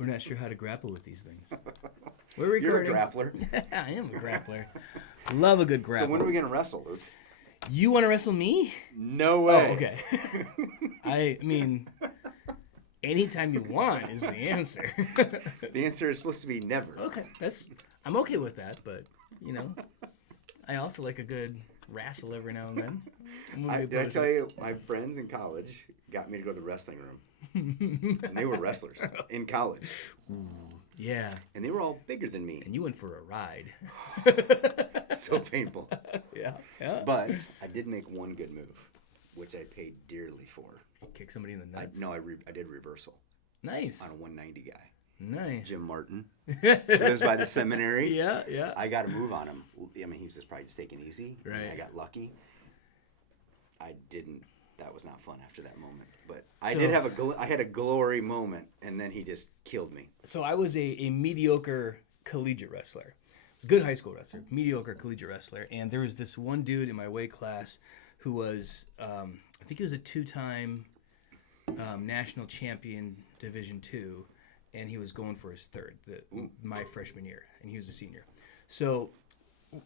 We're not sure how to grapple with these things. We're recording. You're a grappler. I am a grappler. Love a good grapple. So when are we going to wrestle, Luke? You want to wrestle me? No way. Oh, okay. I mean, anytime you want is the answer. The answer is supposed to be never. Okay, I'm okay with that, but you know, I also like a good wrestle every now and then. Did I tell you, my friends in college got me to go to the wrestling room. And they were wrestlers in college. Ooh, yeah. And they were all bigger than me. And you went for a ride. So painful. Yeah. But I did make one good move, which I paid dearly for. Kick somebody in the nuts? I did reversal. Nice. On a 190 guy. Nice. Jim Martin. Lives by the seminary. Yeah. I got a move on him. I mean, he was just probably just taking it easy. Right. I got lucky. That was not fun after that moment. But I had a glory moment, and then he just killed me. So I was a mediocre collegiate wrestler. I was a good high school wrestler, mediocre collegiate wrestler. And there was this one dude in my weight class who was, I think he was a 2-time national champion Division II, and he was going for his third, my freshman year, and he was a senior. So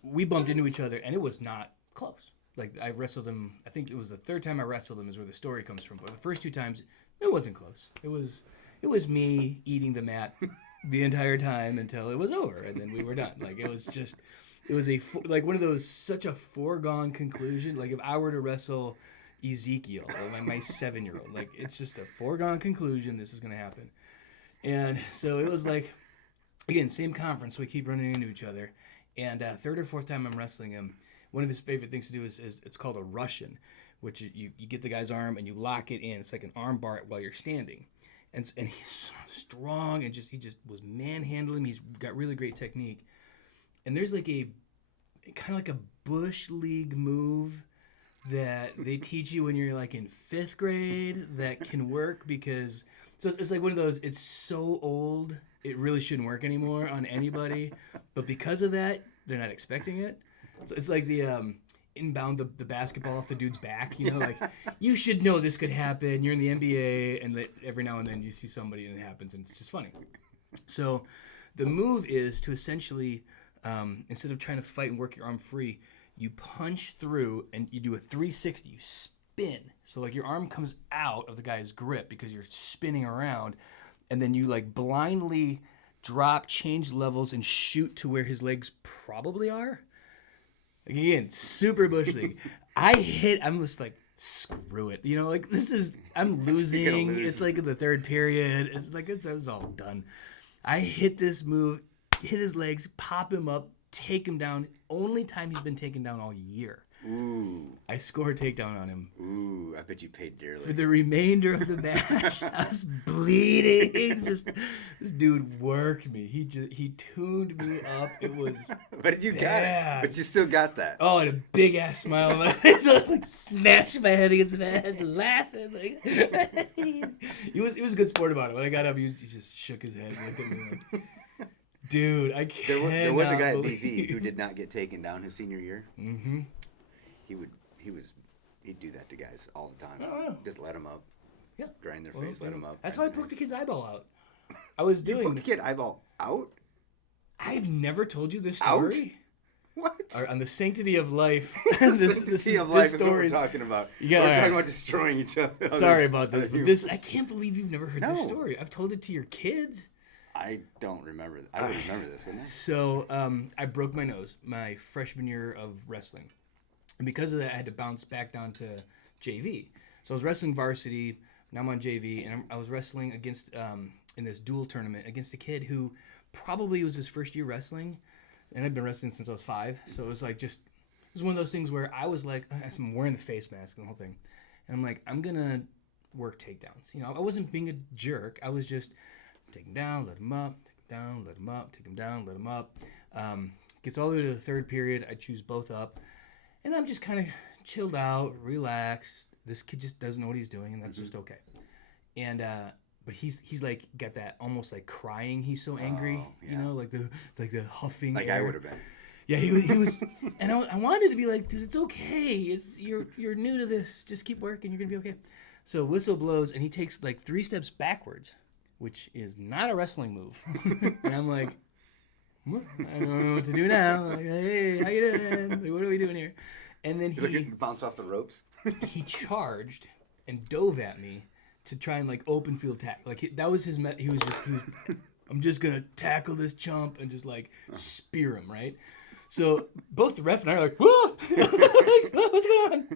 we bumped into each other, and it was not close. Like, I wrestled him, I think it was the third time I wrestled him is where the story comes from. But the first 2 times, it wasn't close. It was me eating the mat the entire time until it was over, and then we were done. Like, it was like one of those, such a foregone conclusion. Like, if I were to wrestle Ezekiel, like my 7-year-old, like, it's just a foregone conclusion this is going to happen. And so it was like, again, same conference, we keep running into each other. And third or fourth time I'm wrestling him, one of his favorite things to do is it's called a Russian, which is you get the guy's arm and you lock it in. It's like an arm bar while you're standing. And he's so strong and he just was manhandling him. He's got really great technique. And there's like a kind of like a bush league move that they teach you when you're like in 5th grade that can work because it's like one of those, it's so old it really shouldn't work anymore on anybody, but because of that they're not expecting it. So it's like the inbound the basketball off the dude's back, you know, like you should know this could happen. You're in the NBA, and every now and then you see somebody and it happens, and it's just funny. So the move is to essentially, instead of trying to fight and work your arm free, you punch through and you do a 360. You spin. So like your arm comes out of the guy's grip because you're spinning around, and then you like blindly drop, change levels, and shoot to where his legs probably are. Again, super bush league. I'm just like, screw it. You know, like I'm losing. It's like in the 3rd period. It's like, it's all done. I hit this move, hit his legs, pop him up, take him down. Only time he's been taken down all year. Ooh. I score a takedown on him. Ooh, I bet you paid dearly. For the remainder of the match, I was bleeding. This dude worked me. He tuned me up. It was But you bad. got it. But you still got that. Oh, and a big ass smile on my face. I like smashed my head against the head, laughing. Like, he was a good sport about it. When I got up, he just shook his head and looked at me like, dude, I can't. There was a guy at BV who did not get taken down his senior year. Mm-hmm. He'd do that to guys all the time. Oh, yeah. Just let them up. Yeah. Grind their face, let them up. That's why I poked the kid's eyeball out. I was doing. You poked the kid eyeball out? I've never told you this story. What? On the Sanctity of Life. Sanctity of Life is what we're talking about. We're talking about destroying each other. Sorry about this, but I can't believe you've never heard this story. I've told it to your kids. I don't remember. I would remember this, wouldn't I? So I broke my nose my freshman year of wrestling. And because of that, I had to bounce back down to JV. So I was wrestling varsity. Now I'm on JV, and I was wrestling against in this dual tournament against a kid who probably was his first year wrestling, and I'd been wrestling since I was 5. So it was like it was one of those things where I was like, I'm wearing the face mask and the whole thing, and I'm like, I'm gonna work takedowns. You know, I wasn't being a jerk. I was just take him down, let him up, take him down, let him up, take him down, let him up. Gets all the way to the 3rd period. I choose both up. And I'm just kind of chilled out, relaxed. This kid just doesn't know what he's doing, and that's just okay. And but he's like got that almost like crying. He's so angry, you know, like the huffing. Like air. I would have been. Yeah, he was, and I wanted to be like, dude, it's okay. You're new to this. Just keep working. You're gonna be okay. So whistle blows, and he takes like 3 steps backwards, which is not a wrestling move. And I'm like, I don't know what to do now. I'm like, hey, how you doing? Like, what are we doing here? And then He's like, bounce off the ropes. he charged and dove at me to try and like open field tackle. Like that was his. He was I'm just gonna tackle this chump and just like spear him, right? So both the ref and I are like, whoa, what's going on?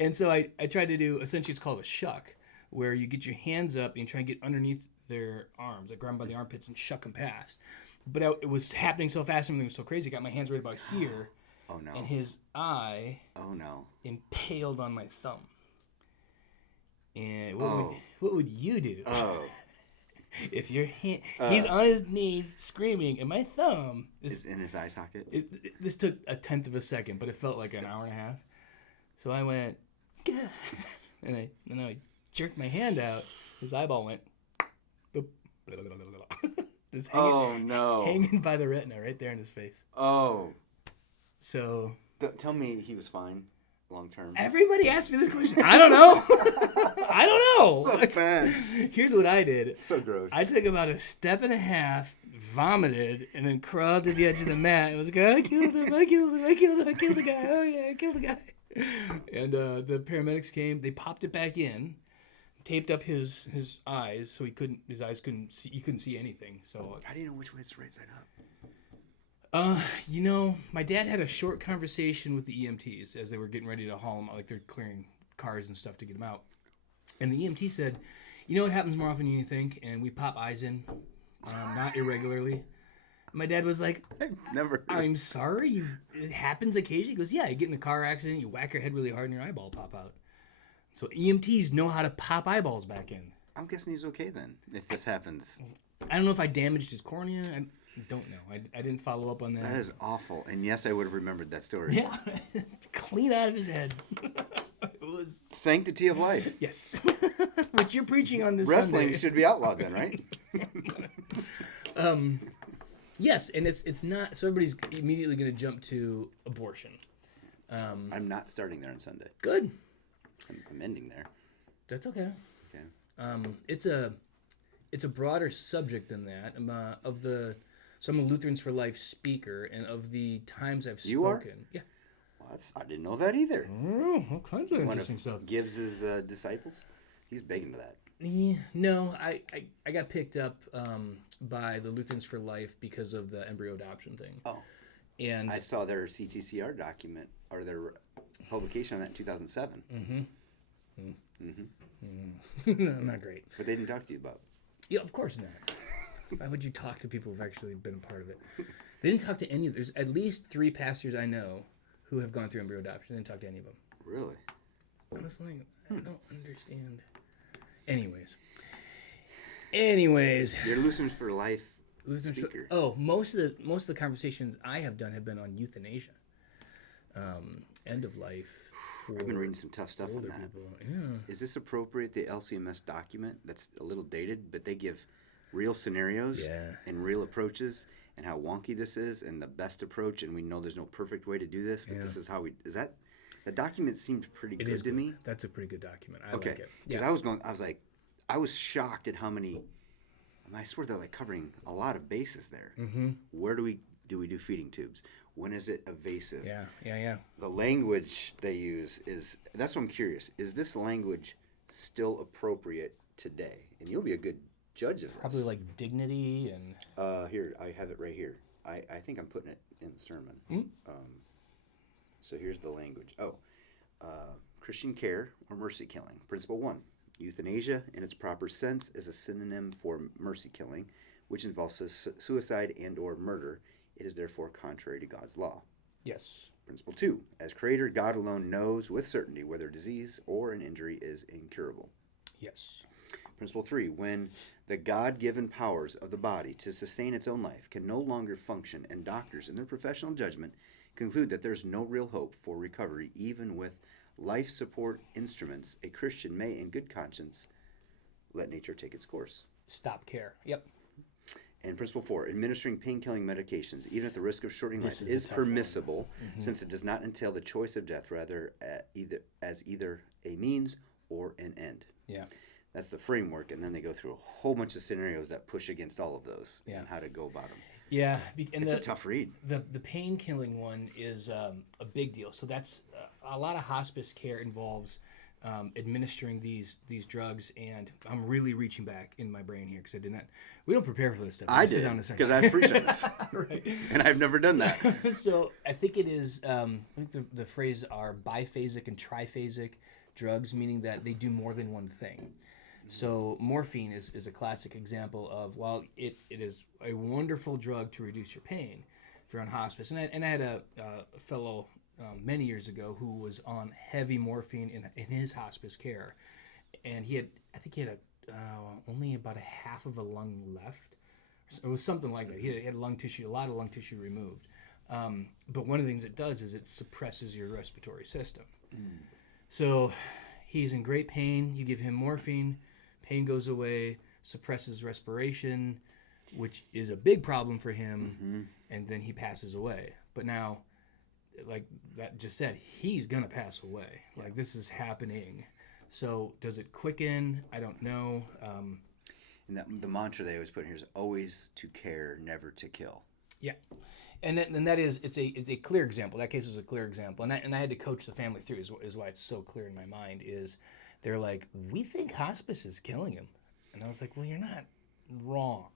And so I tried to do, essentially it's called a shuck, where you get your hands up and you try and get underneath their arms, like grab them by the armpits and shuck them past. But it was happening so fast, everything was so crazy. I got my hands right about here. Oh no. And his eye impaled on my thumb. And what would you do? Oh. If your hand, he's on his knees screaming, and my thumb is in his eye socket. This took a tenth of a second, but it felt like an hour and a half. So I went, gah, and I jerked my hand out. His eyeball went, boop, just hanging by the retina right there in his face. Oh. So. Tell me he was fine long term. Everybody asked me this question. I don't know. I don't know. So bad. Here's what I did. So gross. I took about a step and a half, vomited, and then crawled to the edge of the mat. It was like, I killed him. I killed the guy. Oh yeah, I killed the guy. And the paramedics came. They popped it back in, taped up his eyes so his eyes couldn't see. He couldn't see anything. So how do you know which way is the right side up? My dad had a short conversation with the EMTs as they were getting ready to haul him out, like they're clearing cars and stuff to get him out. And the EMT said, it happens more often than you think, and we pop eyes in, not irregularly. My dad was like, never. I'm sorry, it happens occasionally. He goes, yeah, you get in a car accident, you whack your head really hard, and your eyeball pop out. So EMTs know how to pop eyeballs back in. I'm guessing he's okay then, if this happens. I don't know if I damaged his cornea. I don't know. I didn't follow up on that. That is awful. And yes, I would have remembered that story. Yeah. Clean out of his head. It was Sanctity of Life. Yes. Which you're preaching on this Wrestling Sunday. should be outlawed then, right? Yes, and it's not, so everybody's immediately going to jump to abortion. I'm not starting there on Sunday. Good. I'm ending there. That's okay. Okay. It's a broader subject than that. So I'm a Lutherans for Life speaker, and of the times I've spoken. You are? Yeah. Well, I didn't know that either. Oh, all kinds of interesting stuff. Gibbs' disciples? He's big into that. Yeah, no, I got picked up by the Lutherans for Life because of the embryo adoption thing. Oh. And I saw their CTCR document, or their publication on that in 2007. No, not great. But they didn't talk to you about it. Yeah, of course not. Why would you talk to people who've actually been a part of it? They didn't talk to any of. There's at least 3 pastors I know who have gone through embryo adoption. They didn't talk to any of them. Really? I was like, I don't understand. Anyways. You're Lutherans for Life speaker. Most of the conversations I have done have been on euthanasia, end of life. I've been reading some tough stuff on that. People. Yeah. Is this appropriate? The LCMS document that's a little dated, but they give real scenarios and real approaches and how wonky this is and the best approach. And we know there's no perfect way to do this, but this is how we. Is that the document seemed pretty good to me? That's a pretty good document. I like it. Because I was shocked at how many. I swear they're like covering a lot of bases there. Mm-hmm. Where do we do feeding tubes? When is it evasive? Yeah. The language they use that's what I'm curious. Is this language still appropriate today? And you'll be a good judge of this. Probably like dignity and. Here, I have it right here. I think I'm putting it in the sermon. Mm-hmm. So here's the language. Christian care or mercy killing. Principle 1. Euthanasia, in its proper sense, is a synonym for mercy killing, which involves suicide and or murder. It is therefore contrary to God's law. Yes. Principle 2. As Creator, God alone knows with certainty whether disease or an injury is incurable. Yes. Principle 3. When the God-given powers of the body to sustain its own life can no longer function and doctors in their professional judgment conclude that there's no real hope for recovery even with life support instruments, a Christian may in good conscience let nature take its course. Stop care. Yep. And principle 4, administering pain-killing medications, even at the risk of shortening life, is permissible, since it does not entail the choice of death, rather either a means or an end. Yeah. That's the framework, and then they go through a whole bunch of scenarios that push against all of those and how to go about them. Yeah, and It's a tough read. The pain killing one is a big deal. So that's a lot of hospice care involves administering these drugs, and I'm really reaching back in my brain here because I did not. We don't prepare for this stuff. I did because I've preached on this, right? And I've never done that. So I think it is. I think the phrase are biphasic and triphasic drugs, meaning that they do more than one thing. So morphine is a classic example of, while it is a wonderful drug to reduce your pain if you're on hospice. And I had a fellow many years ago who was on heavy morphine in his hospice care. And I think he had only about a half of a lung left. It was something like that. He had a lot of lung tissue removed. But one of the things it does is it suppresses your respiratory system. So he's in great pain. You give him morphine. Pain goes away, suppresses respiration, which is a big problem for him, and then he passes away. But now, like that just said, he's going to pass away. Yeah. Like, this is happening. So does it quicken? I don't know. And the mantra they always put in here is always to care, never to kill. Yeah. And that is, it's a clear example. That case was a clear example. And I had to coach the family through is why it's so clear in my mind is, they're like, we think hospice is killing him. And I was like, well, you're not wrong.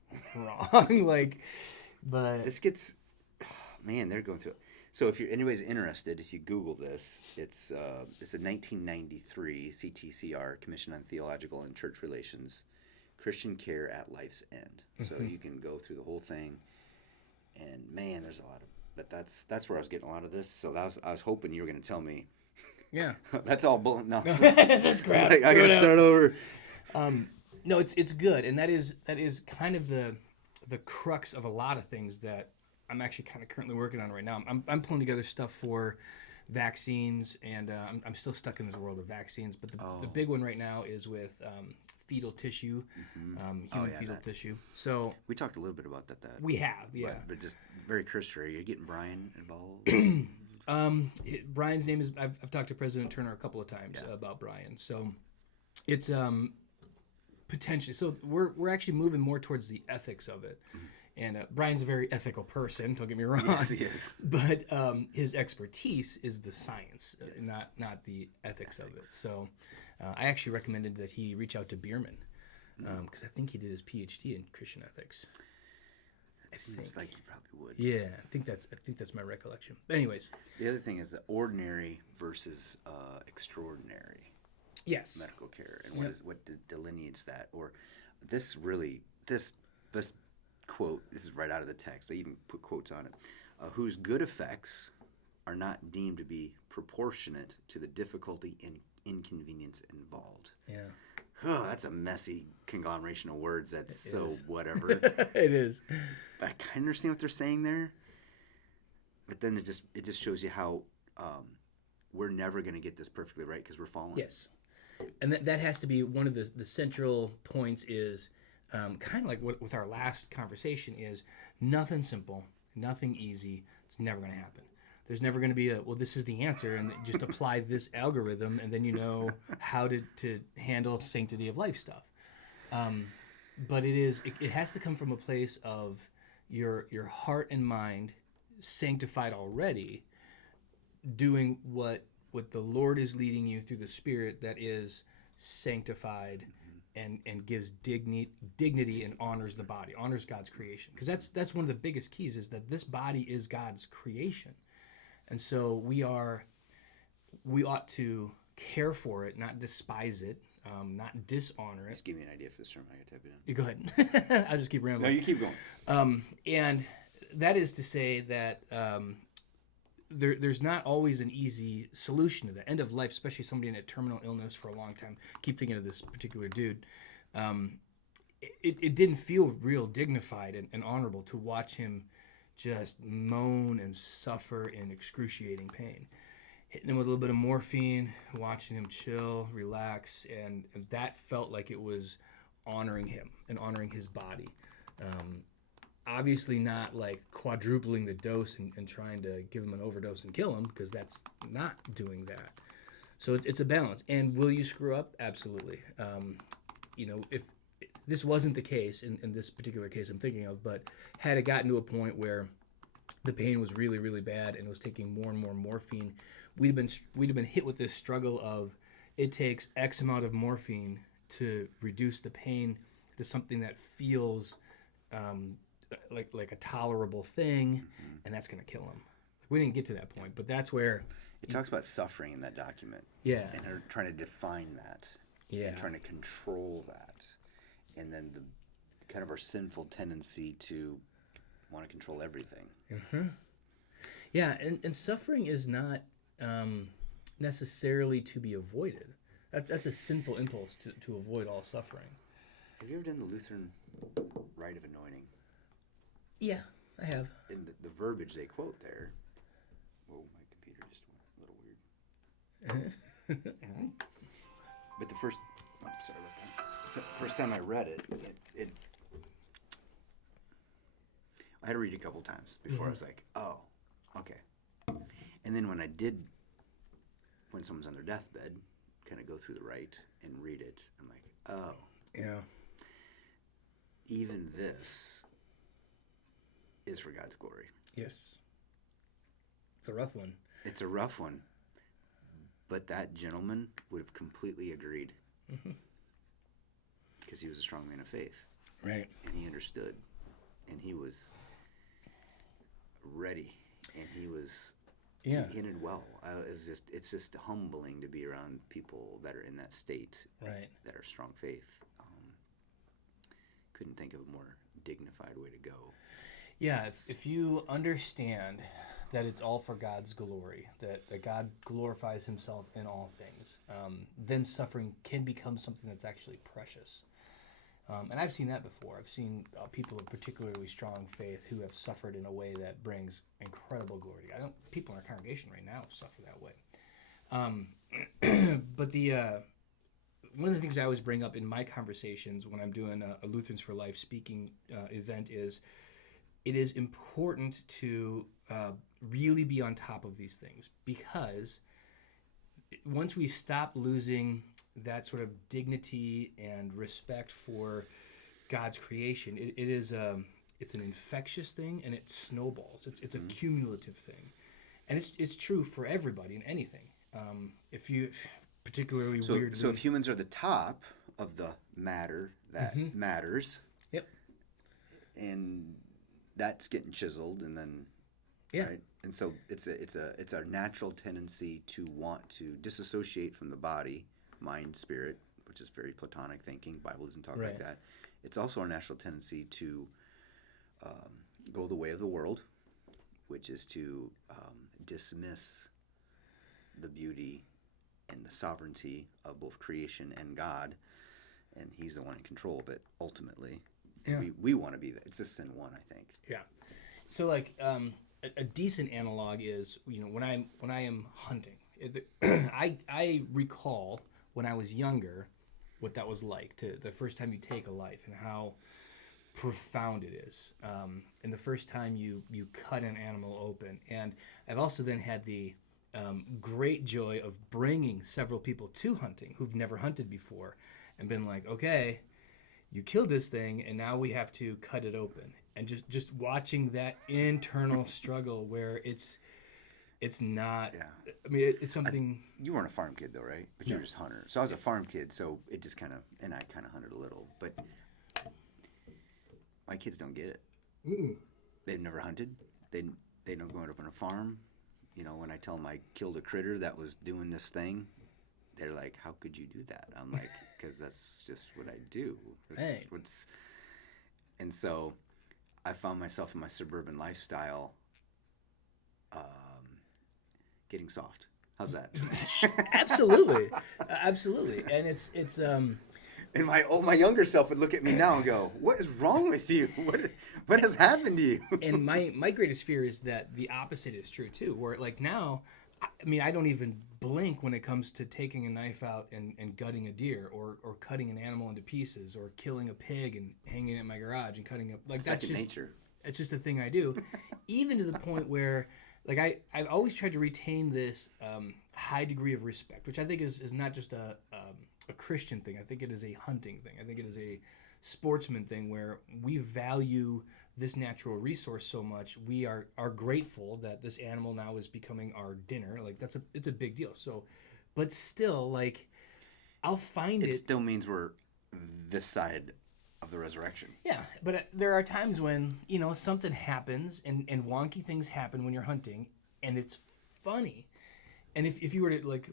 Like, but this gets, man, they're going through it. So if anybody's interested, if you Google this, it's a 1993 CTCR, Commission on Theological and Church Relations, Christian Care at Life's End. So you can go through the whole thing, and man, there's a lot of, but that's where I was getting a lot of this. So I was hoping you were going to tell me. Yeah, that's all bullet. No, that's crap. Like, I gotta start over. No, it's good, and that is kind of the crux of a lot of things that I'm actually kind of currently working on right now. I'm pulling together stuff for vaccines, and I'm still stuck in this world of vaccines. But the big one right now is with fetal tissue, human fetal tissue. So we talked a little bit about that. We have, yeah. But just very cursory. You're getting Brian involved. Brian's name is. I've talked to President Turner a couple of times about Brian. So it's potentially. So we're actually moving more towards the ethics of it. And Brian's a very ethical person. Don't get me wrong. Yes, he is. But his expertise is the science, not the ethics of it. So I actually recommended that he reach out to Bierman because I think he did his PhD in Christian ethics. It seems like he probably would. Yeah, I think that's my recollection. But anyways, the other thing is the ordinary versus extraordinary. Yes. Medical care, and what delineates that? Or this quote. This is right out of the text. They even put quotes on it. Whose good effects are not deemed to be proportionate to the difficulty and inconvenience involved. Yeah. Oh, that's a messy conglomeration of words. That's whatever. It is. But I kind of understand what they're saying there. But then it just shows you how we're never going to get this perfectly right because we're fallen. Yes. And that has to be one of the central points is kind of like what with our last conversation is nothing simple, nothing easy. It's never going to happen. There's never going to be this is the answer, and just apply this algorithm, and then you know how to handle Sanctity of Life stuff. But it has to come from a place of your heart and mind sanctified already, doing what the Lord is leading you through the Spirit that is sanctified and gives dignity and honors the body, honors God's creation. Because that's one of the biggest keys is that this body is God's creation. And so we ought to care for it, not despise it, not dishonor it. Just give me an idea for this sermon. I can type it in. You go ahead. I'll just keep rambling. No, you keep going. And that is to say that there's not always an easy solution to the end of life, especially somebody in a terminal illness for a long time. Keep thinking of this particular dude. It didn't feel real dignified and honorable to watch him just moan and suffer in excruciating pain. Hitting him with a little bit of morphine, watching him chill, relax, and that felt like it was honoring him and honoring his body. Obviously not like quadrupling the dose and trying to give him an overdose and kill him, because that's not doing that. So it's a balance. And will you screw up? Absolutely. if this wasn't the case in this particular case I'm thinking of, but had it gotten to a point where the pain was really, really bad and was taking more and more morphine, we'd have been hit with this struggle of it takes X amount of morphine to reduce the pain to something that feels like a tolerable thing, and that's going to kill him. We didn't get to that point, but that's where It talks about suffering in that document. Yeah. And they're trying to define that. Yeah. And trying to control that. And then the kind of our sinful tendency to want to control everything. Yeah, and suffering is not necessarily to be avoided. That's a sinful impulse to avoid all suffering. Have you ever done the Lutheran rite of anointing? Yeah, I have. In the verbiage they quote there. Whoa, my computer just went a little weird. But the first, sorry about that. So first time I read it, I had to read it a couple times before I was like, oh, okay. And then when someone's on their deathbed, kind of go through the rite and read it, I'm like, oh. Yeah. Even this is for God's glory. Yes. It's a rough one. It's a rough one. But that gentleman would have completely agreed. Because he was a strong man of faith. Right. And he understood. And he was ready. And he was he ended well. It's just humbling to be around people that are in that state. Right. That are strong faith. Couldn't think of a more dignified way to go. Yeah, if you understand that it's all for God's glory, that God glorifies himself in all things, then suffering can become something that's actually precious. And I've seen that before. I've seen people of particularly strong faith who have suffered in a way that brings incredible glory. People in our congregation right now suffer that way. But one of the things I always bring up in my conversations when I'm doing a Lutherans for Life speaking event is it is important to really be on top of these things, because once we stop losing that sort of dignity and respect for God's creation, it's an infectious thing, and it snowballs. It's a cumulative thing, and it's true for everybody in anything. If you particularly weirdly, so if humans are the top of the matter that matters, yep, and that's getting chiseled, and then right? And so it's our natural tendency to want to disassociate from the body, mind, spirit, which is very Platonic thinking. Bible doesn't talk like that. It's also our natural tendency to go the way of the world, which is to dismiss the beauty and the sovereignty of both creation and God, and he's the one in control of it ultimately. Yeah. We want to be that. It's a sin one, I think. Yeah. So like a decent analog is, when I am hunting, I recall when I was younger what that was like, to the first time you take a life and how profound it is, and the first time you cut an animal open. And I've also then had the great joy of bringing several people to hunting who've never hunted before and been like, okay, you killed this thing and now we have to cut it open. And just watching that internal struggle where it's not, I mean, it's something. You weren't a farm kid though, right? But you were just a hunter. So I was a farm kid, so it just kind of, and I kind of hunted a little, but my kids don't get it. They've never hunted. They don't grow up on a farm. When I tell them I killed a critter that was doing this thing, they're like, how could you do that? I'm like, because that's just what I do. And so I found myself in my suburban lifestyle getting soft. How's that? Absolutely. And it's and my younger self would look at me now and go, what is wrong with you? What has happened to you? And my greatest fear is that the opposite is true too, where like now, I mean, I don't even blink when it comes to taking a knife out and gutting a deer, or cutting an animal into pieces, or killing a pig and hanging it in my garage and cutting it. Like that's just nature. It's just a thing I do, even to the point where, like, I've always tried to retain this high degree of respect, which I think is not just a a Christian thing. I think it is a hunting thing. I think it is a sportsman thing where we value this natural resource so much. We are grateful that this animal now is becoming our dinner. Like it's a big deal. So, but still, like I'll find It it. still means we're this side of the resurrection. Yeah, but there are times when something happens and wonky things happen when you're hunting, and it's funny. And if you were to like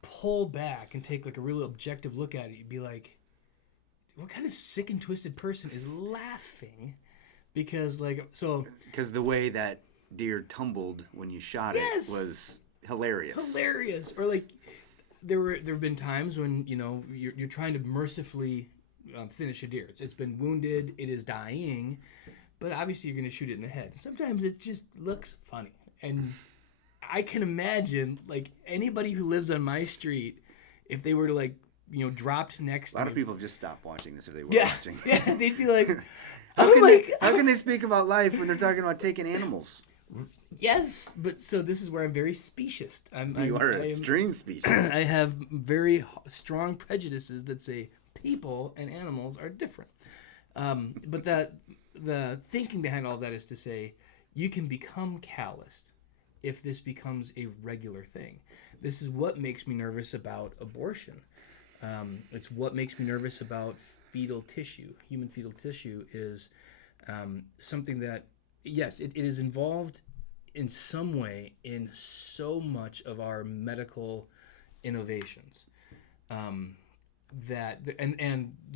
pull back and take like a really objective look at it, you'd be like, what kind of sick and twisted person is laughing? Because Because the way that deer tumbled when you shot Yes! it was hilarious. hilarious. Or like there have been times when you're trying to mercifully finish a deer. It's been wounded, it is dying, but obviously you're going to shoot it in the head. Sometimes it just looks funny, and I can imagine like anybody who lives on my street, if they were to like dropped next A lot to of me. people have just stopped watching this if they were Yeah, watching. yeah, they'd be like, How "Oh can, my they, God." how can they speak about life when they're talking about taking animals? Yes, but so this is where I'm very specious. You are a extreme species. I have very strong prejudices that say people and animals are different. But the thinking behind all that is to say you can become calloused if this becomes a regular thing. This is what makes me nervous about abortion. It's what makes me nervous about fetal tissue. Human fetal tissue is something that, yes, it is involved in some way in so much of our medical innovations.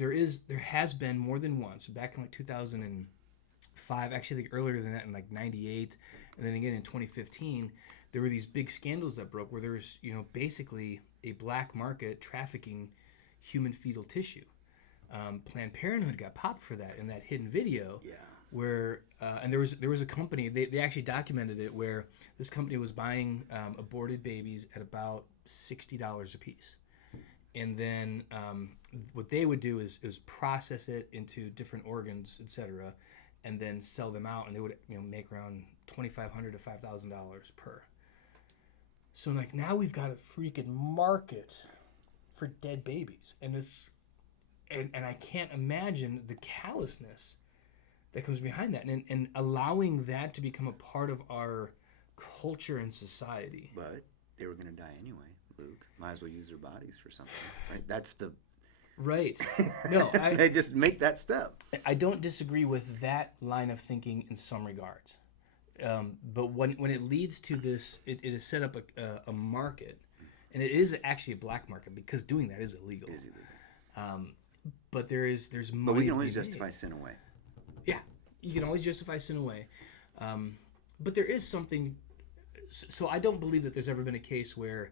There has been more than once back in like 2005, actually I think earlier than that in like 98, and then again in 2015 there were these big scandals that broke where there was basically a black market trafficking human fetal tissue. Planned Parenthood got popped for that in that hidden video. Yeah. Where and there was a company, they actually documented it, where this company was buying aborted babies at about $60 a piece. And then what they would do is process it into different organs, etc., and then sell them out, and they would make around $2,500 to $5,000 per. So like now we've got a freaking market for dead babies, and I can't imagine the callousness that comes behind that, and allowing that to become a part of our culture and society. But they were going to die anyway, Luke. Might as well use their bodies for something, right? That's the... Right. No, they just make that step. I don't disagree with that line of thinking in some regards. But when it leads to this, it is set up a market, and it is actually a black market because doing that is illegal. It is illegal. But there's money. But we can always to be justify made. sin away. Yeah, you can always justify sin away. But there is something. So I don't believe that there's ever been a case where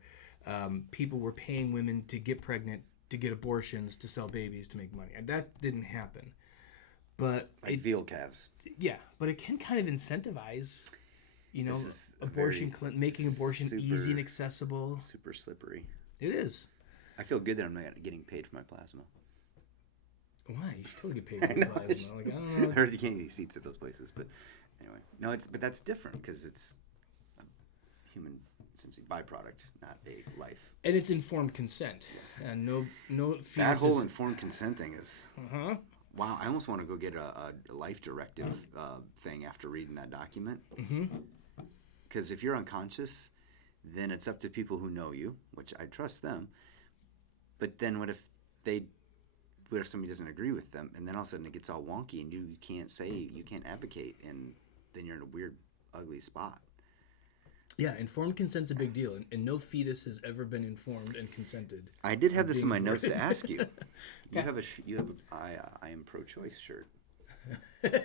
people were paying women to get pregnant, to get abortions, to sell babies, to make money. And that didn't happen. But Like veal calves. yeah, but it can kind of incentivize, This is a abortion, very making abortion super- easy and accessible. Super slippery. It is. I feel good that I'm not getting paid for my plasma. Why? You should totally get paid for I your know. plasma. Like, I don't I know. heard you can't get seats at those places, but anyway. No, but that's different because it's a human essentially byproduct, not a life. And it's informed consent. Yes. And no fetuses. That whole informed consent thing is... Uh-huh. Wow, I almost want to go get a life directive thing after reading that document. Mm-hmm. Because if you're unconscious, then it's up to people who know you, which I trust them. But then what if somebody doesn't agree with them, and then all of a sudden it gets all wonky, and you can't say, you can't advocate, and then you're in a weird, ugly spot. Yeah, informed consent's a big deal, and no fetus has ever been informed and consented. I did have this in being my notes to aborted. ask you. You Okay. have I am pro-choice shirt. And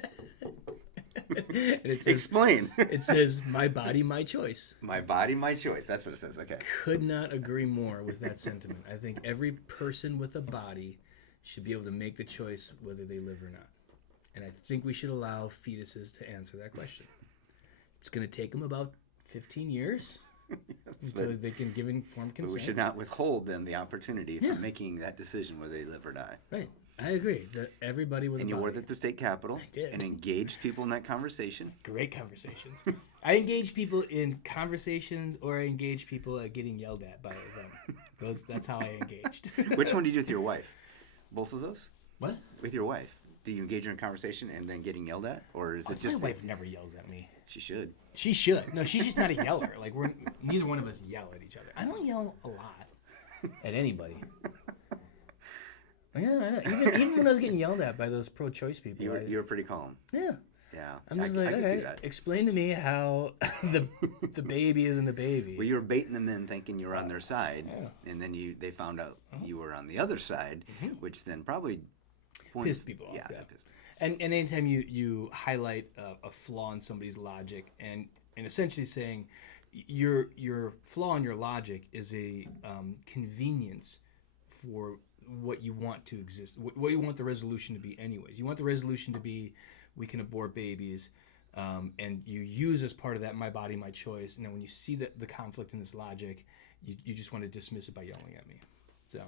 it says, Explain. it says, "My body, my choice." My body, my choice. That's what it says. Okay. Could not agree more with that sentiment. I think every person with a body should be able to make the choice whether they live or not. And I think we should allow fetuses to answer that question. It's going to take them about 15 years until but- they can give informed But consent. we should not withhold them the opportunity from making that decision whether they live or die. Right. I agree that everybody with And a you body. were at the state capitol did. and engaged people in that conversation. Great conversations. I engage people in conversations, or I engage people at getting yelled at by them. That's how I engaged. Which one do you do with your wife? Both of those? What? With your wife? Do you engage her in conversation and then getting yelled at, or is it just my wife never yells at me. She should. She should. No, she's just not a yeller. Like neither one of us yell at each other. I don't yell a lot at anybody. Yeah, I know. Even when I was getting yelled at by those pro-choice people, You were pretty calm. Yeah. Yeah, I'm just I like, can see okay, that. explain to me how the baby isn't a baby. Well, you were baiting them in, thinking you were on their side, Yeah. and then they found out you were on the other side, which then probably Pissed people off. Yeah, Yeah. that pissed. And anytime you highlight a flaw in somebody's logic and essentially saying your flaw in your logic is a convenience for what you want to exist, what you want the resolution to be anyways. You want the resolution to be we can abort babies, and you use as part of that my body, my choice. And then when you see the conflict in this logic, you just want to dismiss it by yelling at me. So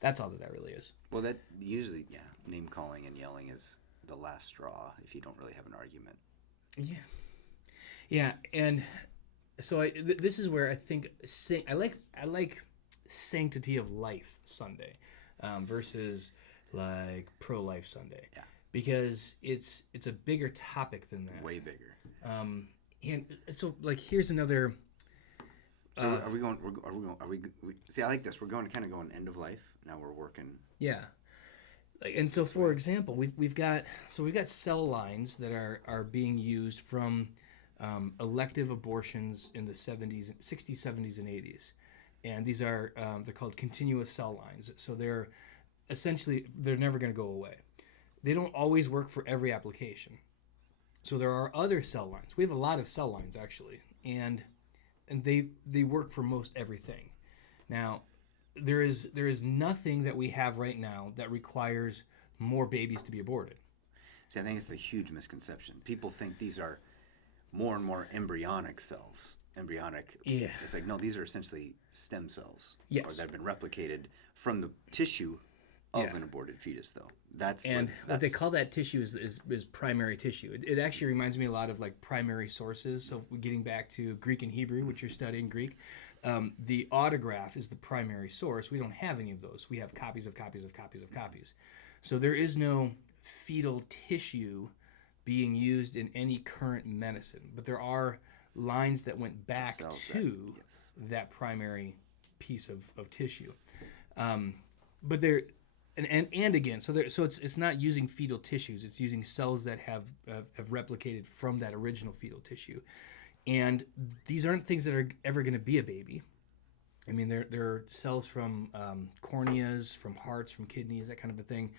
that's all that really is. Well, that usually, name calling and yelling is the last straw if you don't really have an argument. Yeah, and so this is where I think I like Sanctity of Life Sunday versus like pro-life Sunday. Yeah. Because it's a bigger topic than that. Way bigger. And so like here's another. So are we going? See, I like this. We're kind of going end of life. Now we're working. Yeah. Like, and so for example, we've got cell lines that are being used from elective abortions in the 70s, 60s, 70s, and 80s, and these are they're called continuous cell lines. So they're never going to go away. They don't always work for every application. So there are other cell lines. We have a lot of cell lines actually, and they work for most everything. Now, there is nothing that we have right now that requires more babies to be aborted. See, I think it's a huge misconception. People think these are more and more embryonic cells. Yeah. It's like, no, these are essentially stem cells. Yes. Or that have been replicated from the tissue of an aborted fetus, though. What they call that tissue is primary tissue. It actually reminds me a lot of like primary sources. So getting back to Greek and Hebrew, which you're studying Greek, the autograph is the primary source. We don't have any of those. We have copies of copies of copies of copies. So there is no fetal tissue being used in any current medicine, but there are lines that went back to that primary piece of tissue. But they're and again, so it's not using fetal tissues. It's using cells that have replicated from that original fetal tissue, and these aren't things that are ever going to be a baby. I mean, they're cells from corneas, from hearts, from kidneys, that kind of a thing.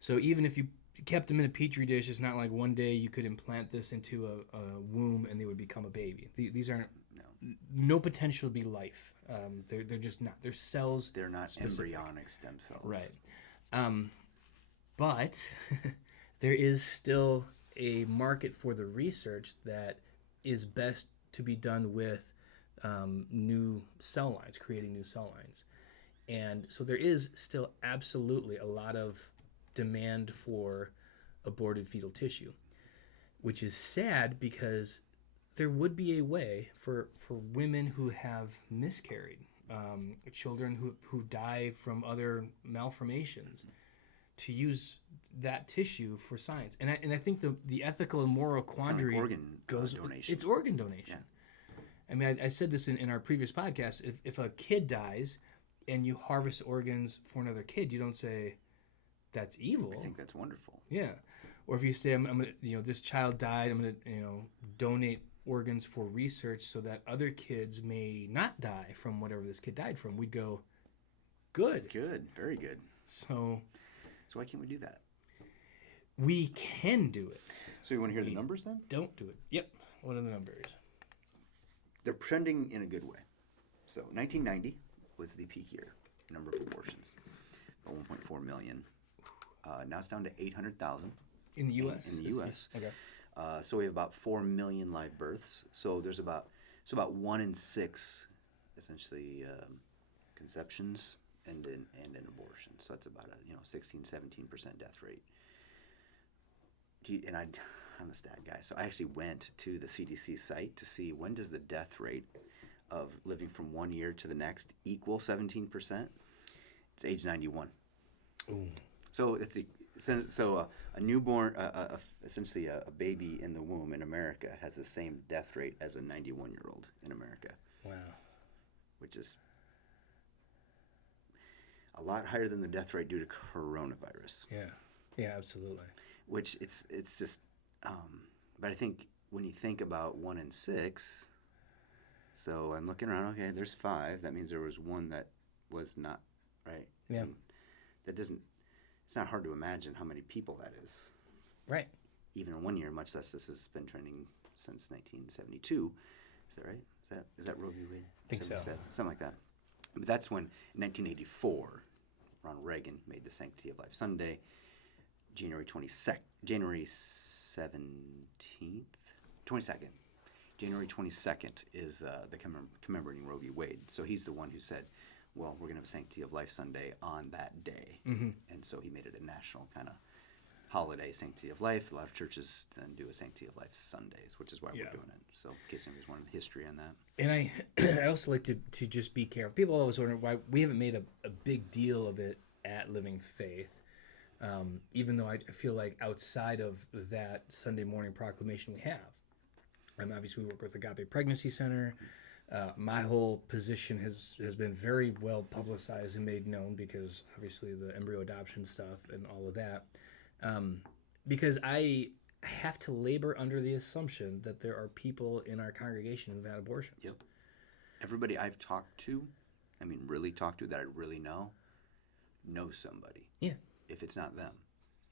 So even if you kept them in a petri dish, it's not like one day you could implant this into a womb and they would become a baby. These aren't no potential to be life. They're just not. They're cells. They're not specific. embryonic stem cells. Right. But there is still a market for the research that is best to be done with new cell lines, creating new cell lines. And so there is still absolutely a lot of demand for aborted fetal tissue, which is sad because there would be a way for women who have miscarried, children who die from other malformations, to use that tissue for science. And I think the ethical and moral quandary donation. It's organ donation. Yeah. I mean, I said this in our previous podcast. If a kid dies and you harvest organs for another kid, you don't say that's evil. I think that's wonderful. Yeah. Or if you say I'm gonna, this child died, I'm gonna, donate organs for research so that other kids may not die from whatever this kid died from, we'd go, good. Good, very good. So why can't we do that? We can do it. So you want to hear the numbers then? Don't do it. Yep. What are the numbers? They're trending in a good way. So 1990 was the peak year, number of abortions, about 1.4 million. Now it's down to 800,000. In the U.S.? In the U.S. Okay. So we have about 4 million live births. So there's about 1 in 6, essentially, conceptions and an abortion. So that's about a 16-17% death rate. I'm a stat guy, so I actually went to the CDC site to see when does the death rate of living from 1 year to the next equal 17%, it's age 91. Ooh. So a newborn, essentially a baby in the womb in America has the same death rate as a 91-year-old in America. Wow. Which is a lot higher than the death rate due to coronavirus. Yeah, absolutely. Which it's just, but I think when you think about 1 in 6, so I'm looking around. Okay, there's 5. That means there was 1 that was not right. Yeah. And that doesn't. It's not hard to imagine how many people that is. Right. Even in 1 year, much less this has been trending since 1972. Is that right? Is that Roe v. Wade? I think so. Something like that. But that's when, in 1984, Ronald Reagan made the Sanctity of Life Sunday, January 22nd. January 22nd is the commemorating Roe v. Wade. So he's the one who said, well, we're going to have a Sanctity of Life Sunday on that day. Mm-hmm. And so he made it a national kind of holiday, Sanctity of Life. A lot of churches then do a Sanctity of Life Sundays, which is why we're doing it. So in case anybody's wondering the history on that. And I also like to just be careful. People always wonder why we haven't made a big deal of it at Living Faith. Even though I feel like outside of that Sunday morning proclamation we have. Obviously, we work with Agape Pregnancy Center. My whole position has been very well publicized and made known because obviously the embryo adoption stuff and all of that. Because I have to labor under the assumption that there are people in our congregation who've had abortions. Yep. Everybody I've talked to, really talked to that I really know somebody. Yeah. If it's not them.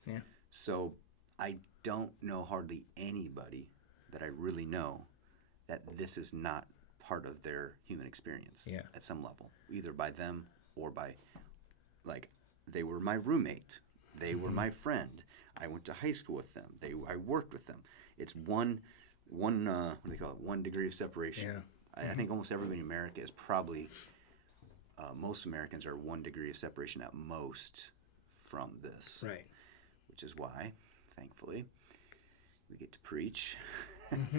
Yeah. So I don't know hardly anybody that I really know that this is not part of their human experience at some level, either by them or by, like, they were my roommate, they were my friend, I went to high school with them, I worked with them. It's one what do they call it? 1 degree of separation. Yeah. I think almost everybody in America is probably, most Americans are 1 degree of separation at most from this. Right. Which is why, thankfully, we get to preach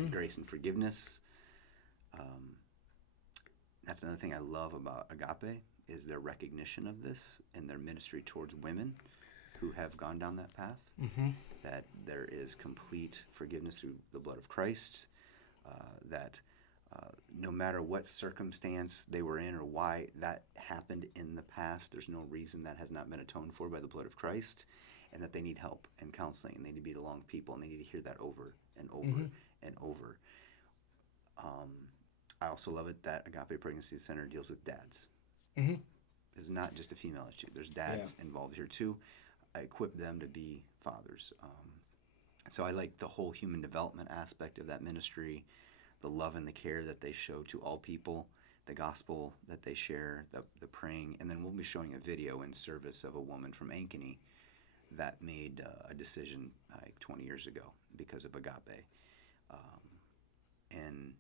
grace and forgiveness. That's another thing I love about Agape is their recognition of this and their ministry towards women who have gone down that path. That there is complete forgiveness through the blood of Christ. That no matter what circumstance they were in or why that happened in the past, there's no reason that has not been atoned for by the blood of Christ, and that they need help and counseling, and they need to be along people, and they need to hear that over and over and over. I also love it that Agape Pregnancy Center deals with dads. It's not just a female issue. There's dads involved here too. I equip them to be fathers. So I like the whole human development aspect of that ministry, the love and the care that they show to all people, the gospel that they share, the praying, and then we'll be showing a video in service of a woman from Ankeny that made a decision like 20 years ago because of Agape. And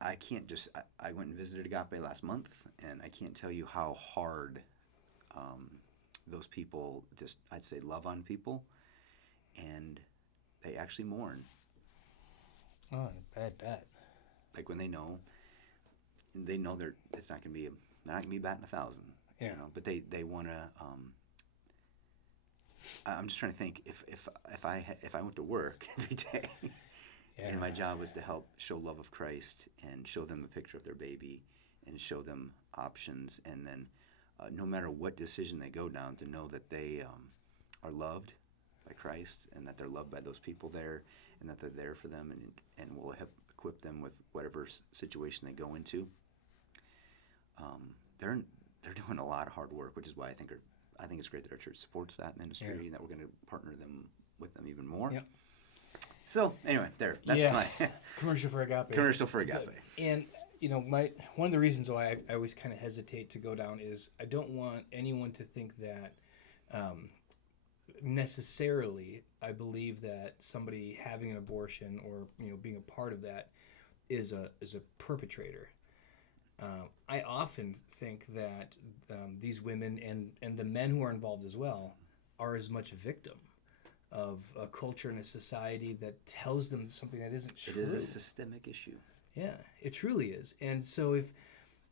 I can't just, I went and visited Agape last month, and I can't tell you how hard those people just, I'd say, love on people, and they actually mourn. Oh, I bet. Like when they know it's not going to be, they're not going to be batting 1,000. Yeah. You know, but they want to. I'm just trying to think if I went to work every day, and my job was to help show love of Christ and show them a picture of their baby and show them options, and then no matter what decision they go down, to know that they are loved by Christ and that they're loved by those people there, and that they're there for them and will equip them with whatever situation they go into. They're doing a lot of hard work, which is why I think it's great that our church supports that ministry and that we're going to partner with them even more. Yep. So anyway, that's my commercial for Agape. Commercial for Agape. And one of the reasons why I always kind of hesitate to go down is I don't want anyone to think that necessarily I believe that somebody having an abortion or being a part of that is a perpetrator. I often think that these women and the men who are involved as well are as much a victim of a culture and a society that tells them something that isn't true. It is a systemic issue. Yeah, it truly is. And so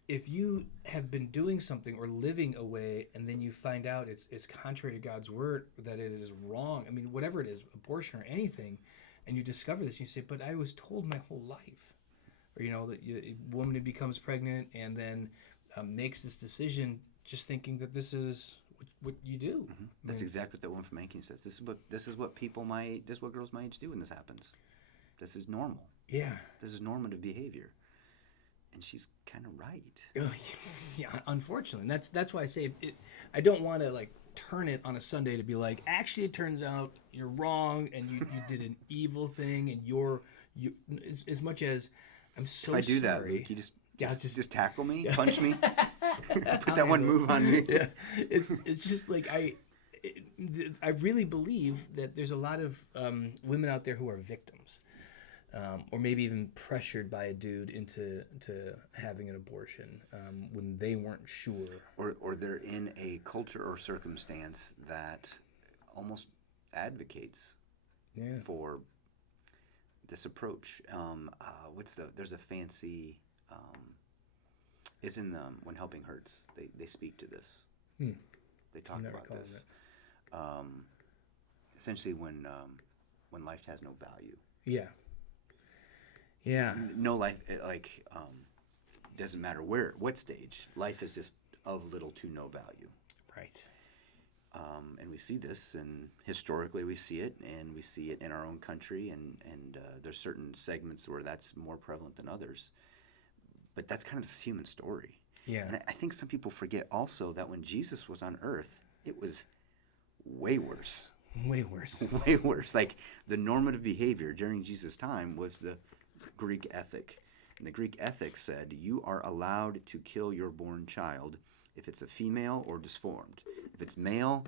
if you have been doing something or living a way and then you find out it's contrary to God's word, that it is wrong, I mean, whatever it is, abortion or anything, and you discover this, you say, but I was told my whole life. Or, that a woman who becomes pregnant and then makes this decision just thinking that this is what you do. That's exactly what that woman from Anchor says. This is what girls my age do when this happens. This is normal. Yeah. This is normative behavior. And she's kind of right. Yeah, unfortunately. And that's why I say I don't want to like turn it on a Sunday to be like, actually, it turns out you're wrong and you did an evil thing and you as much as I'm so sorry. If I do that, Luke, you just tackle me, punch me, put that one move on me. Yeah, it's just like I really believe that there's a lot of women out there who are victims. Or maybe even pressured by a dude into having an abortion when they weren't sure. Or they're in a culture or circumstance that almost advocates for this approach. There's a fancy, it's in When Helping Hurts. They speak to this. They talk about this. Essentially when life has no value. Yeah. Yeah. No life, doesn't matter what stage. Life is just of little to no value. Right. And we see this, and historically we see it, and we see it in our own country, and there's certain segments where that's more prevalent than others. But that's kind of this human story. Yeah. And I think some people forget also that when Jesus was on earth, it was way worse. Way worse. Way worse. Like the normative behavior during Jesus' time was the Greek ethic. And the Greek ethic said you are allowed to kill your born child if it's a female or disformed. If it's male,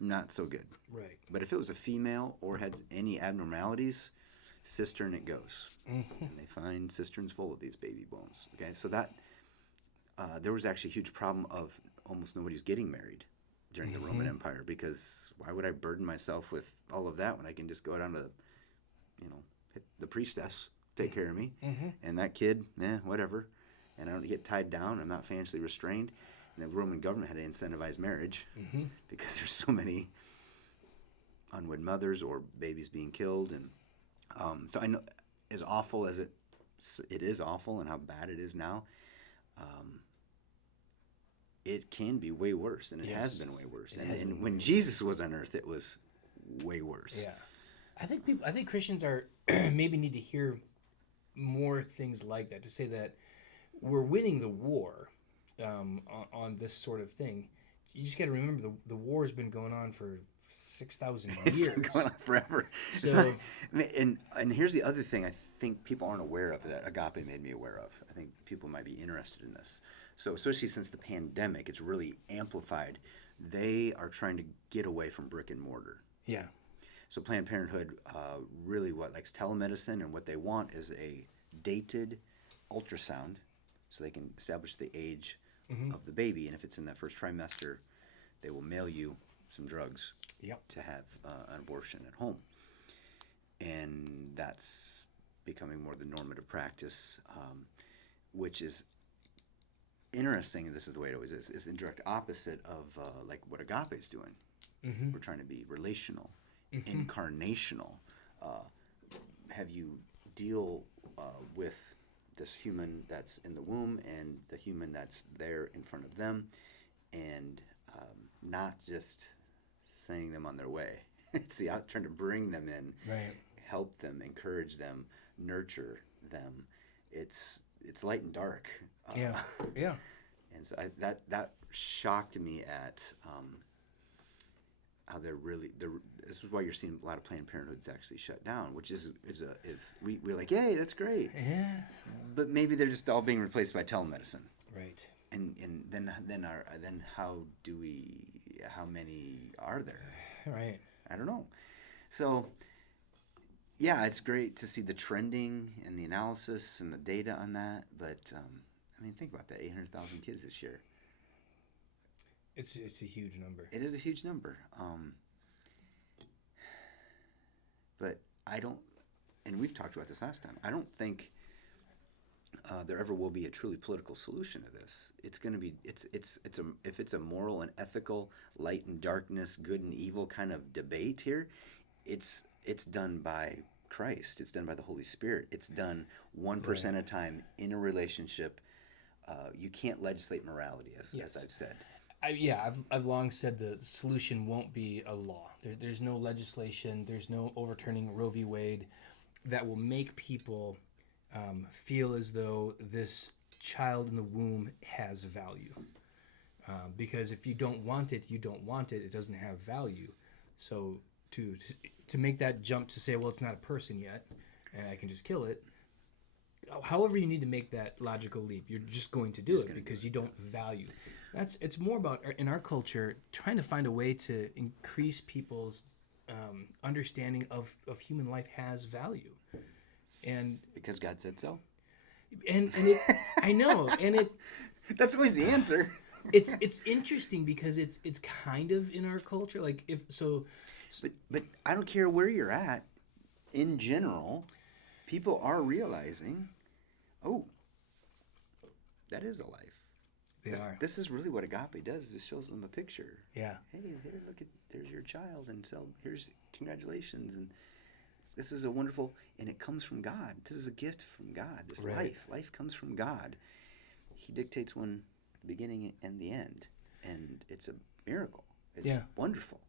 not so good. Right. But if it was a female or had any abnormalities, cistern it goes. Mm-hmm. And they find cisterns full of these baby bones. Okay, so that there was actually a huge problem of almost nobody's getting married during the Roman Empire, because why would I burden myself with all of that when I can just go down to the priestess take care of me, and that kid, whatever, and I don't get tied down, I'm not financially restrained. And the Roman government had to incentivize marriage because there's so many unwed mothers or babies being killed. And so I know, as awful as it is awful and how bad it is now, it can be way worse, and it has been way worse. And when Jesus was on earth, it was way worse. Yeah. I think Christians are maybe need to hear more things like that, to say that we're winning the war on this sort of thing. You just got to remember the war has been going on for 6,000 years. It's been going on forever. So, and here's the other thing I think people aren't aware of that Agape made me aware of. I think people might be interested in this. So especially since the pandemic, it's really amplified. They are trying to get away from brick and mortar. Yeah. So Planned Parenthood really likes telemedicine, and what they want is a dated ultrasound so they can establish the age of the baby. And if it's in that first trimester, they will mail you some drugs to have an abortion at home. And that's becoming more the normative practice, which is interesting, and this is the way it always is in direct opposite of like what Agape is doing. We're trying to be relational, incarnational, have you deal with this human that's in the womb and the human that's there in front of them, and not just sending them on their way. It's trying to bring them in, help them, encourage them, nurture them. It's light and dark. Yeah. And so that shocked me at how they're this is why you're seeing a lot of Planned Parenthoods actually shut down, which is we're like, yay, that's great. Yeah. But maybe they're just all being replaced by telemedicine. Right. And then how many are there? Right. I don't know. So yeah, it's great to see the trending and the analysis and the data on that, but I mean, think about that, 800,000 kids this year. It's a huge number. It is a huge number. But I don't, and we've talked about this last time, I don't think there ever will be a truly political solution to this. It's going to be if it's a moral and ethical, light and darkness, good and evil kind of debate here, it's done by Christ. It's done by the Holy Spirit. It's done 1% at a time in a relationship. You can't legislate morality, as I've said. I've long said the solution won't be a law. There's no legislation. There's no overturning Roe v. Wade that will make people feel as though this child in the womb has value. Because if you don't want it, you don't want it. It doesn't have value. So to make that jump to say, well, it's not a person yet, and I can just kill it. However you need to make that logical leap, you're just going to do it because you don't value. It's more about, in our culture, trying to find a way to increase people's understanding of human life has value. And because God said so. And it, I know, and it. That's always the answer. It's interesting because it's kind of in our culture, like if so. But I don't care where you're at. In general, people are realizing, oh, that is a life. This is really what agape does. This shows them a picture. Yeah. Hey, there, look at, there's your child, and so here's congratulations, and this is a wonderful, and it comes from God. This is a gift from God. This life comes from God. He dictates when the beginning and the end, and it's a miracle. It's wonderful.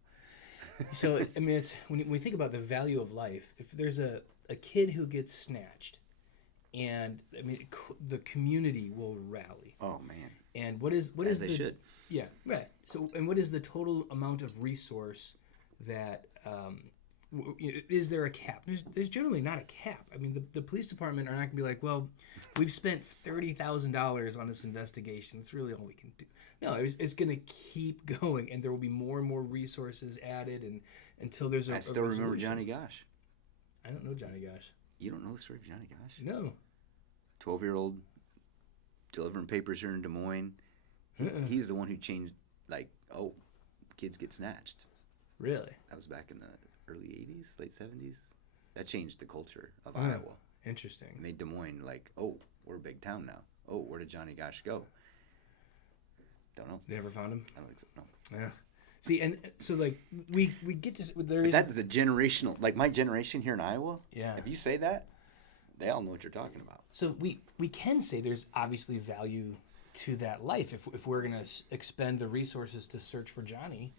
So I mean, it's when we think about the value of life. If there's a kid who gets snatched, and I mean, the community will rally. Oh man. And what is they should. Yeah, right. So, and what is the total amount of resource that is there a cap? There's generally not a cap. I mean, the police department are not going to be like, well, we've spent $30,000 on this investigation. It's really all we can do. No, it's going to keep going, and there will be more and more resources added, and until there's a. I still remember Johnny Gosh. I don't know Johnny Gosh. You don't know the story of Johnny Gosh? No. 12-year-old delivering papers here in Des Moines. He's the one who changed, like, kids get snatched. Really? That was back in the early 80s, late 70s. That changed the culture of Iowa. Interesting. It made Des Moines like, we're a big town now. Where did Johnny Gosh go? Don't know. Never found him? I don't think so, no. Yeah. See, and so, like, we get to... That is a generational... Like, my generation here in Iowa, yeah. If you say that, they all know what you're talking about. So we can say there's obviously value to that life. If we're going to expend the resources to search for Johnny,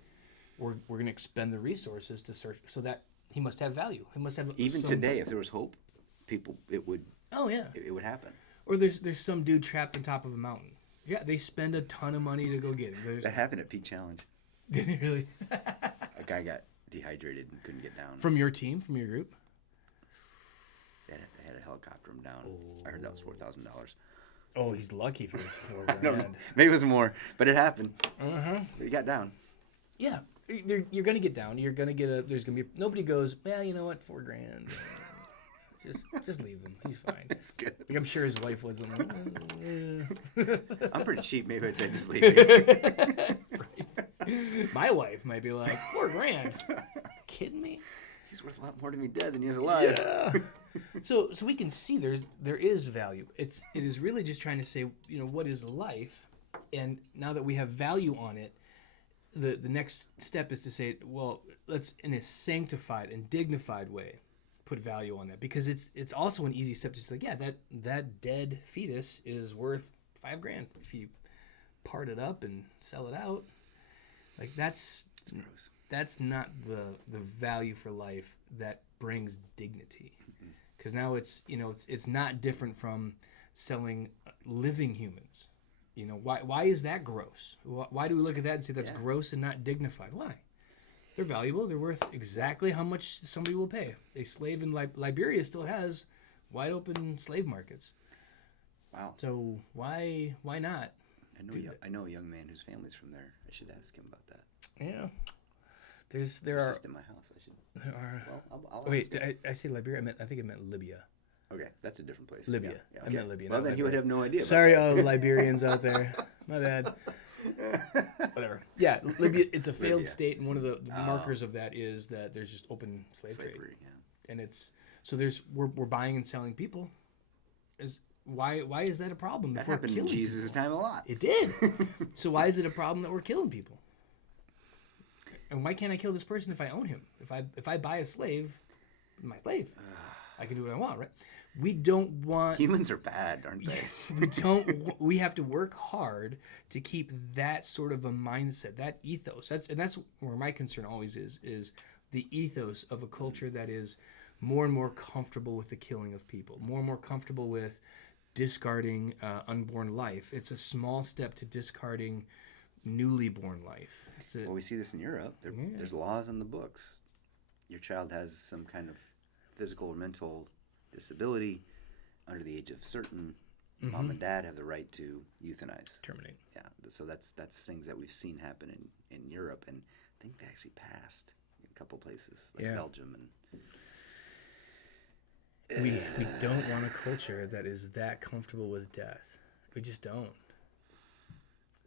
we're going to expend the resources to search... So that he must have value. He must have... Even today, if there was hope, it would... Oh, yeah. It would happen. Or there's some dude trapped on top of a mountain. Yeah, they spend a ton of money to go get him. That happened at Peak Challenge. Did it really? A guy got dehydrated and couldn't get down. From your team? From your group? They had a helicopter him down. I heard that was $4,000. Oh, he's lucky for his $4,000. I don't know. Maybe it was more, but it happened. Uh-huh. He got down. Yeah. You're going to get down. You're going to get there's going to be... Nobody goes, well, you know what, $4,000. Just leave him. He's fine. It's good. Like, I'm sure his wife wasn't like, I'm pretty cheap. Maybe I'd say just leave him. Right. My wife might be like, $4,000. Kidding me? He's worth a lot more to me dead than he is alive. Yeah. So we can see there is value. It is really just trying to say, what is life? And now that we have value on it, the next step is to say, well, let's, in a sanctified and dignified way, put value on that, because it's also an easy step to say, yeah, that dead fetus is worth $5,000 if you part it up and sell it out. Like that's gross. That's not the value for life that brings dignity, because now it's not different from selling living humans. Why is that gross? Why do we look at that and say that's gross and not dignified? Why? They're valuable. They're worth exactly how much somebody will pay. A slave in Liberia still has wide open slave markets. Wow. So why not? I know a young man whose family's from there. I should ask him about that. Yeah. It's just in my house. There are. Well, I'll wait, ask him. I say Liberia. I think it meant Libya. Okay, that's a different place. Libya. Yeah, I meant Libya. Well, then he would have no idea. Sorry, all Liberians out there. My bad. Whatever. Yeah, Libya. It's a failed state, and one of the markers of that is that there's just open slave trade. Yeah. And it's so we're buying and selling people. why is that a problem? That if we're happened in killing Jesus' people? time a lot. It did. So why is it a problem that we're killing people? And why can't I kill this person if I own him? If I buy a slave, my slave, I can do what I want, right? We don't want. Humans are bad, aren't they? We don't. We have to work hard to keep that sort of a mindset, that ethos. That's where my concern always is the ethos of a culture that is more and more comfortable with the killing of people, more and more comfortable with discarding unborn life. It's a small step to discarding newly born life. Well, we see this in Europe. There's laws on the books. Your child has some kind of physical or mental disability under the age of certain. Mom and dad have the right to euthanize. Terminate. Yeah, so that's things that we've seen happen in Europe, and I think they actually passed in a couple places, like Belgium and. We don't want a culture that is that comfortable with death. We just don't.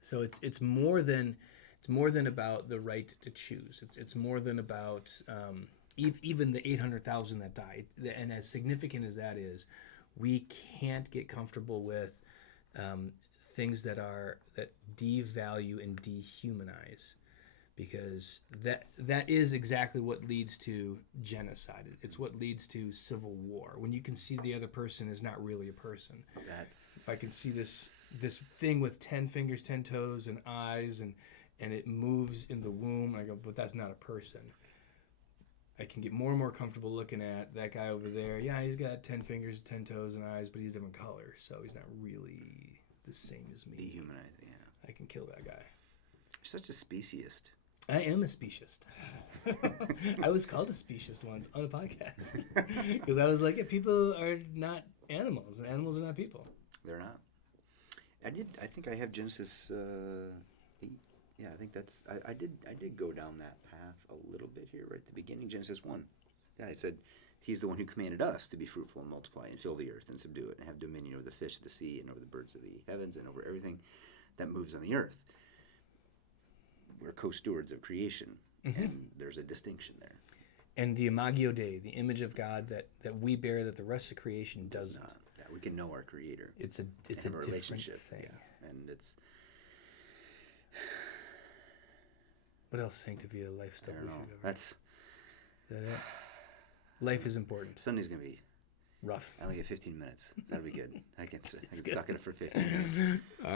So it's more than about the right to choose. It's more than about even the 800,000 that died. And as significant as that is, we can't get comfortable with things that devalue and dehumanize, because that is exactly what leads to genocide. It's what leads to civil war. When you can see the other person is not really a person. If I can see this thing with 10 fingers, 10 toes, and eyes, and it moves in the womb, and I go, but that's not a person. I can get more and more comfortable looking at that guy over there. Yeah, he's got 10 fingers, 10 toes, and eyes, but he's different color, so he's not really the same as me. Dehumanized, yeah. I can kill that guy. You're such a speciesist. I am a speciesist. I was called a speciesist once on a podcast because I was like, yeah, people are not animals, and animals are not people. They're not. I think I have Genesis 8. Yeah, I think that's. I did go down that path a little bit here right at the beginning. Genesis 1. Yeah, it said he's the one who commanded us to be fruitful and multiply and fill the earth and subdue it and have dominion over the fish of the sea and over the birds of the heavens and over everything that moves on the earth. We're co-stewards of creation, and there's a distinction there. And the Imago Dei, the image of God that we bear, that the rest of creation doesn't. Not that we can know our Creator. It's a relationship thing. Yeah. And it's. What else? Sanctity of Life stuff. I don't know. That's. Is that it? Life is important. Sunday's gonna be rough. I only get 15 minutes. That'll be good. I can good. suck it up for 15 minutes. All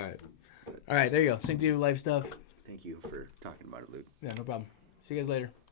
right. There you go. Sanctity of Life stuff. Thank you for talking about it, Luke. Yeah, no problem. See you guys later.